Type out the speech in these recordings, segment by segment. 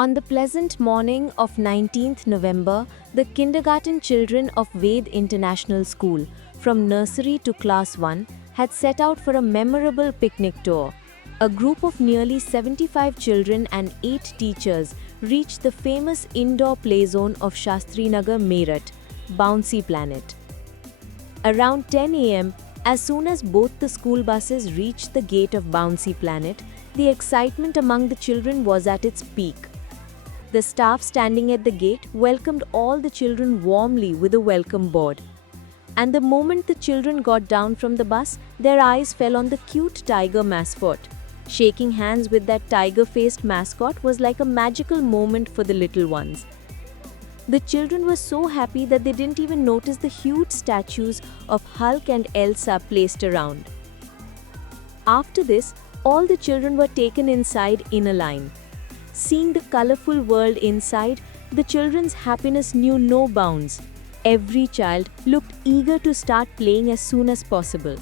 On the pleasant morning of 19th November, the kindergarten children of Ved International School, from nursery to class 1, had set out for a memorable picnic tour. A group of nearly 75 children and 8 teachers reached the famous indoor play zone of Shastrinagar, Meerut, Bouncy Planet. Around 10 a.m., as soon as both the school buses reached the gate of Bouncy Planet, the excitement among the children was at its peak. The staff standing at the gate welcomed all the children warmly with a welcome board. And the moment the children got down from the bus, their eyes fell on the cute tiger mascot. Shaking hands with that tiger-faced mascot was like a magical moment for the little ones. The children were so happy that they didn't even notice the huge statues of Hulk and Elsa placed around. After this, all the children were taken inside in a line. Seeing the colorful world inside, the children's happiness knew no bounds. Every child looked eager to start playing as soon as possible.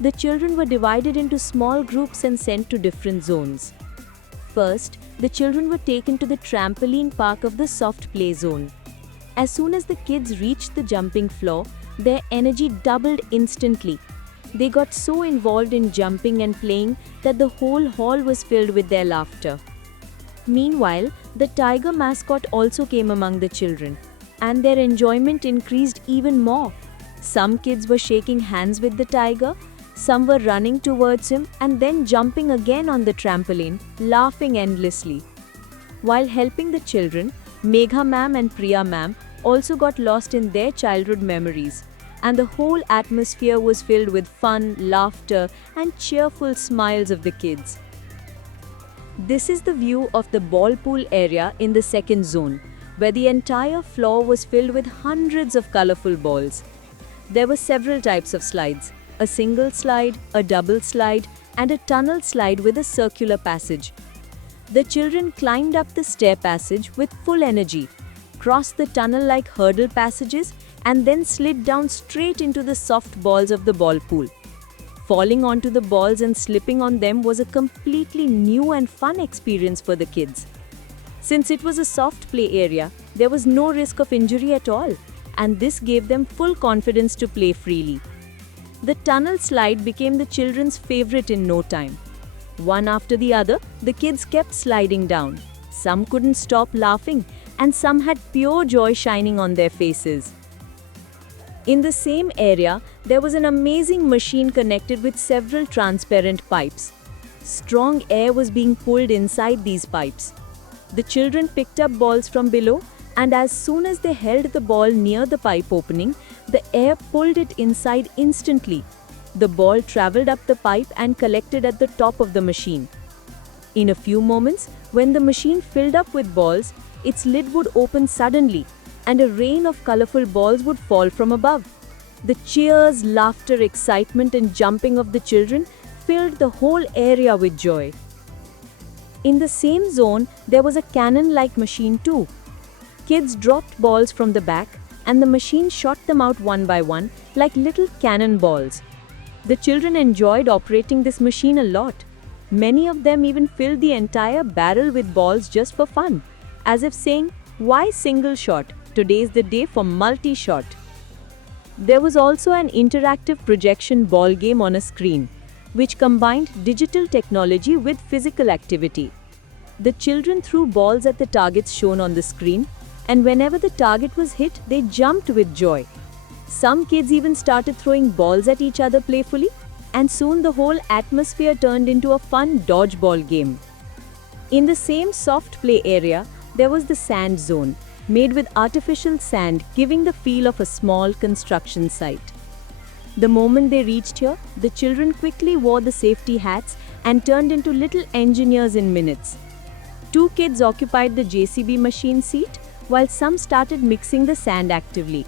The children were divided into small groups and sent to different zones. First, the children were taken to the trampoline park of the soft play zone. As soon as the kids reached the jumping floor, their energy doubled instantly. They got so involved in jumping and playing that the whole hall was filled with their laughter. Meanwhile, the tiger mascot also came among the children, and their enjoyment increased even more. Some kids were shaking hands with the tiger, some were running towards him and then jumping again on the trampoline, laughing endlessly. While helping the children, Megha ma'am and Priya ma'am also got lost in their childhood memories, and the whole atmosphere was filled with fun, laughter, and cheerful smiles of the kids. This is the view of the ball pool area in the second zone, where the entire floor was filled with hundreds of colorful balls. There were several types of slides: a single slide, a double slide, and a tunnel slide with a circular passage. The children climbed up the stair passage with full energy, crossed the tunnel like hurdle passages, and then slid down straight into the soft balls of the ball pool. Falling onto the balls and slipping on them was a completely new and fun experience for the kids. Since it was a soft play area, there was no risk of injury at all, and this gave them full confidence to play freely. The tunnel slide became the children's favorite in no time. One after the other, the kids kept sliding down. Some couldn't stop laughing, and some had pure joy shining on their faces. In the same area, there was an amazing machine connected with several transparent pipes. Strong air was being pulled inside these pipes. The children picked up balls from below, and as soon as they held the ball near the pipe opening, the air pulled it inside instantly. The ball traveled up the pipe and collected at the top of the machine. In a few moments, when the machine filled up with balls, its lid would open suddenly, and a rain of colorful balls would fall from above. The cheers, laughter, excitement, and jumping of the children filled the whole area with joy. In the same zone, there was a cannon-like machine too. Kids dropped balls from the back, and the machine shot them out one by one like little cannonballs. The children enjoyed operating this machine a lot. Many of them even filled the entire barrel with balls just for fun, as if saying, "Why single shot? Today's the day for multi-shot." There was also an interactive projection ball game on a screen, which combined digital technology with physical activity. The children threw balls at the targets shown on the screen, and whenever the target was hit, they jumped with joy. Some kids even started throwing balls at each other playfully, and soon the whole atmosphere turned into a fun dodgeball game. In the same soft play area, there was the sand zone, made with artificial sand, giving the feel of a small construction site. The moment they reached here, the children quickly wore the safety hats and turned into little engineers in minutes. 2 kids occupied the JCB machine seat, while some started mixing the sand actively.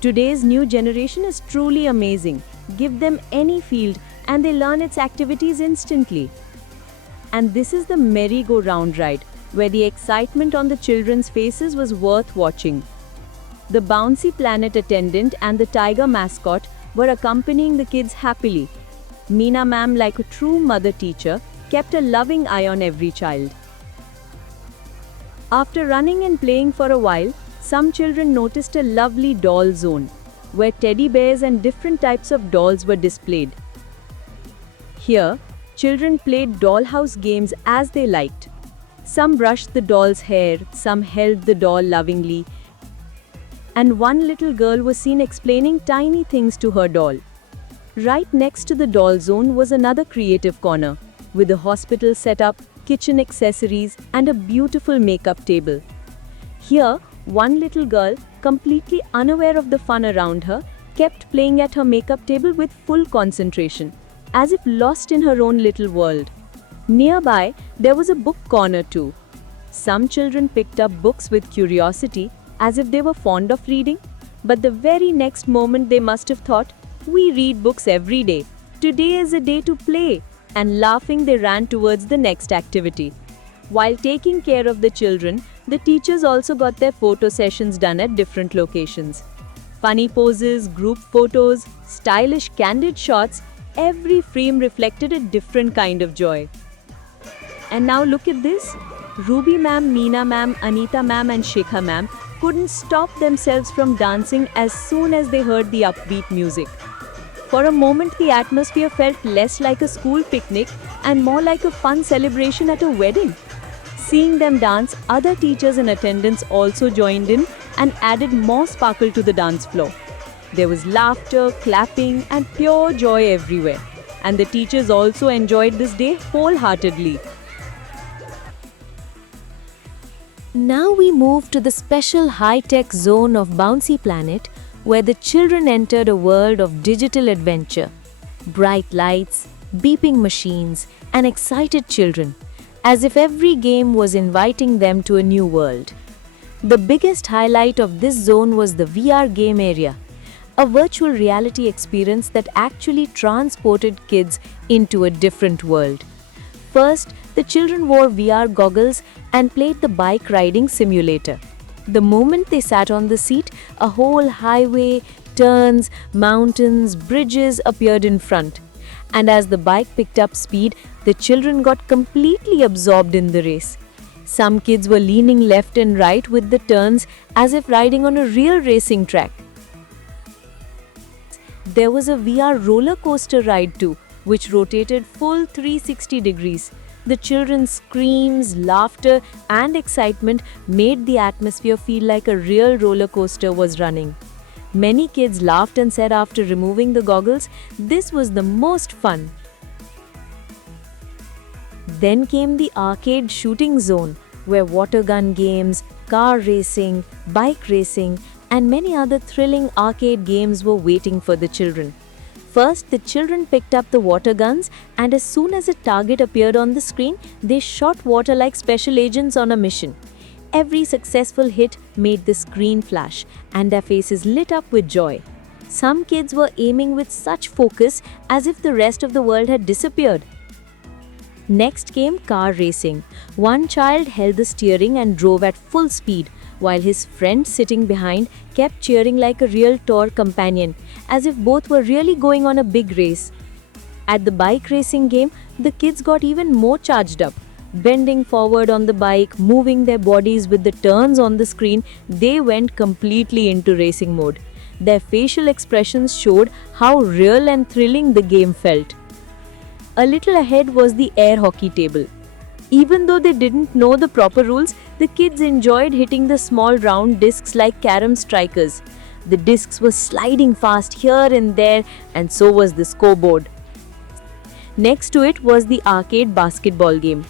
Today's new generation is truly amazing. Give them any field and they learn its activities instantly. And this is the merry-go-round ride, where the excitement on the children's faces was worth watching. The Bouncy Planet attendant and the tiger mascot were accompanying the kids happily. Meena ma'am, like a true mother teacher, kept a loving eye on every child. After running and playing for a while, some children noticed a lovely doll zone, where teddy bears and different types of dolls were displayed. Here, children played dollhouse games as they liked. Some brushed the doll's hair, some held the doll lovingly, and one little girl was seen explaining tiny things to her doll. Right next to the doll zone was another creative corner, with a hospital setup, kitchen accessories, and a beautiful makeup table. Here, one little girl, completely unaware of the fun around her, kept playing at her makeup table with full concentration, as if lost in her own little world. Nearby, there was a book corner too. Some children picked up books with curiosity, as if they were fond of reading, but the very next moment they must have thought, "We read books every day. Today is a day to play," and laughing they ran towards the next activity. While taking care of the children, the teachers also got their photo sessions done at different locations. Funny poses, group photos, stylish candid shots, every frame reflected a different kind of joy. And now look at this. Ruby ma'am, Meena ma'am, Anita ma'am and Shikha ma'am couldn't stop themselves from dancing as soon as they heard the upbeat music. For a moment, the atmosphere felt less like a school picnic and more like a fun celebration at a wedding. Seeing them dance, other teachers in attendance also joined in and added more sparkle to the dance floor. There was laughter, clapping, and pure joy everywhere. And the teachers also enjoyed this day wholeheartedly. Now we move to the special high-tech zone of Bouncy Planet, where the children entered a world of digital adventure. Bright lights, beeping machines, and excited children, as if every game was inviting them to a new world. The biggest highlight of this zone was the VR game area, a virtual reality experience that actually transported kids into a different world. First, the children wore VR goggles and played the bike riding simulator. The moment they sat on the seat, a whole highway, turns, mountains, bridges appeared in front. And as the bike picked up speed, the children got completely absorbed in the race. Some kids were leaning left and right with the turns as if riding on a real racing track. There was a VR roller coaster ride too, which rotated full 360 degrees. The children's screams, laughter, and excitement made the atmosphere feel like a real roller coaster was running. Many kids laughed and said after removing the goggles, this was the most fun. Then came the arcade shooting zone, where water gun games, car racing, bike racing, and many other thrilling arcade games were waiting for the children. First, the children picked up the water guns, and as soon as a target appeared on the screen, they shot water like special agents on a mission. Every successful hit made the screen flash, and their faces lit up with joy. Some kids were aiming with such focus as if the rest of the world had disappeared. Next came car racing. One child held the steering and drove at full speed, while his friend sitting behind kept cheering like a real tour companion, as if both were really going on a big race. At the bike racing game, the kids got even more charged up. Bending forward on the bike, moving their bodies with the turns on the screen, they went completely into racing mode. Their facial expressions showed how real and thrilling the game felt. A little ahead was the air hockey table. Even though they didn't know the proper rules, the kids enjoyed hitting the small round discs like carom strikers. The discs were sliding fast here and there, and so was the scoreboard. Next to it was the arcade basketball game.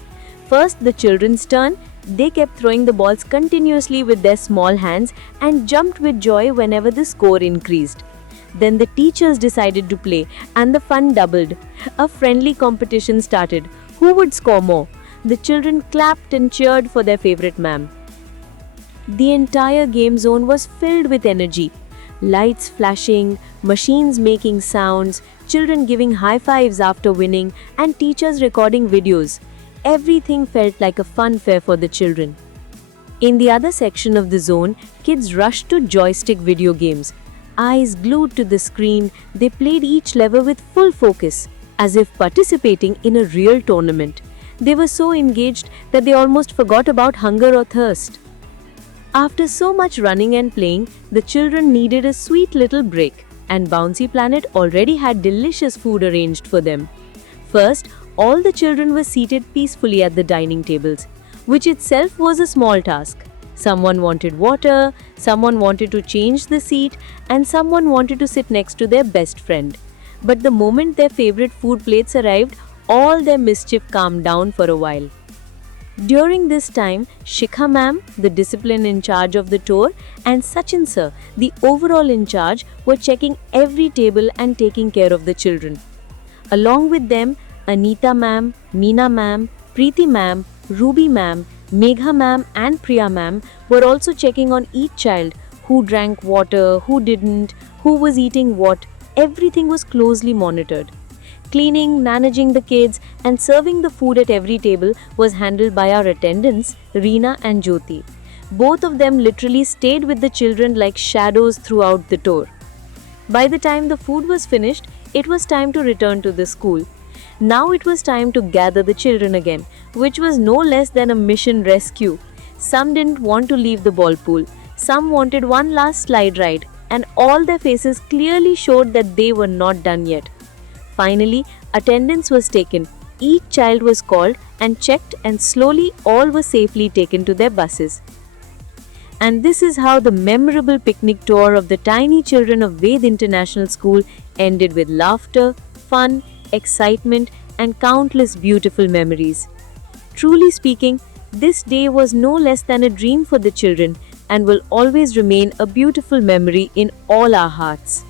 First, the children's turn. They kept throwing the balls continuously with their small hands and jumped with joy whenever the score increased. Then the teachers decided to play, and the fun doubled. A friendly competition started. Who would score more? The children clapped and cheered for their favorite ma'am. The entire game zone was filled with energy. Lights flashing, machines making sounds, children giving high fives after winning, and teachers recording videos. Everything felt like a fun fair for the children. In the other section of the zone, kids rushed to joystick video games. Eyes glued to the screen, they played each level with full focus, as if participating in a real tournament. They were so engaged that they almost forgot about hunger or thirst. After so much running and playing, the children needed a sweet little break, and Bouncy Planet already had delicious food arranged for them. First, all the children were seated peacefully at the dining tables, which itself was a small task. Someone wanted water, someone wanted to change the seat, and someone wanted to sit next to their best friend. But the moment their favorite food plates arrived, all their mischief calmed down for a while. During this time, Shikha ma'am, the discipline in charge of the tour, and Sachin sir, the overall in charge, were checking every table and taking care of the children. Along with them, Anita ma'am, Meena ma'am, Preeti ma'am, Ruby ma'am, Megha ma'am and Priya ma'am were also checking on each child, who drank water, who didn't, who was eating what. Everything was closely monitored. Cleaning, managing the kids, and serving the food at every table was handled by our attendants, Reena and Jyoti. Both of them literally stayed with the children like shadows throughout the tour. By the time the food was finished, it was time to return to the school. Now it was time to gather the children again, which was no less than a mission rescue. Some didn't want to leave the ball pool, some wanted one last slide ride, and all their faces clearly showed that they were not done yet. Finally, attendance was taken. Each child was called and checked, and slowly all were safely taken to their buses. And this is how the memorable picnic tour of the tiny children of Ved International School ended, with laughter, fun, excitement, and countless beautiful memories. Truly speaking, this day was no less than a dream for the children and will always remain a beautiful memory in all our hearts.